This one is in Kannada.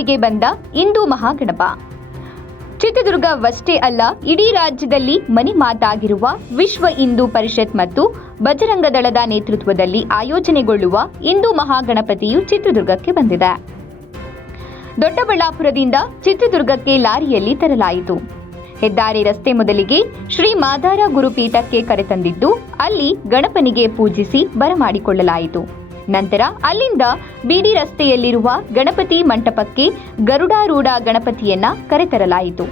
ನಾಡಿಗೆ ಬಂದ ಹಿಂದೂ ಮಹಾಗಣಪ. ಚಿತ್ರದುರ್ಗವಷ್ಟೇ ಅಲ್ಲ, ಇಡೀ ರಾಜ್ಯದಲ್ಲಿ ಮನೆ ಮಾತಾಗಿರುವ ವಿಶ್ವ ಹಿಂದೂ ಪರಿಷತ್ ಮತ್ತು ಬಜರಂಗ ದಳದ ನೇತೃತ್ವದಲ್ಲಿ ಆಯೋಜನೆಗೊಳ್ಳುವ ಹಿಂದೂ ಮಹಾಗಣಪತಿಯು ಚಿತ್ರದುರ್ಗಕ್ಕೆ ಬಂದಿದೆ. ದೊಡ್ಡಬಳ್ಳಾಪುರದಿಂದ ಚಿತ್ರದುರ್ಗಕ್ಕೆ ಲಾರಿಯಲ್ಲಿ ತರಲಾಯಿತು. ಹೆದ್ದಾರಿ ರಸ್ತೆ ಮೊದಲಿಗೆ ಶ್ರೀ ಮಾದಾರ ಗುರುಪೀಠಕ್ಕೆ ಕರೆತಂದಿದ್ದು, ಅಲ್ಲಿ ಗಣಪನಿಗೆ ಪೂಜಿಸಿ ಬರಮಾಡಿಕೊಳ್ಳಲಾಯಿತು. ನಂತರ ಅಲ್ಲಿಂದ ಬಿಡಿ ರಸ್ತೆಯಲ್ಲಿರುವ ಗಣಪತಿ ಮಂಟಪಕ್ಕೆ ಗರುಡಾರೂಢ ಗಣಪತಿಯನ್ನ ಕರೆತರಲಾಯಿತು.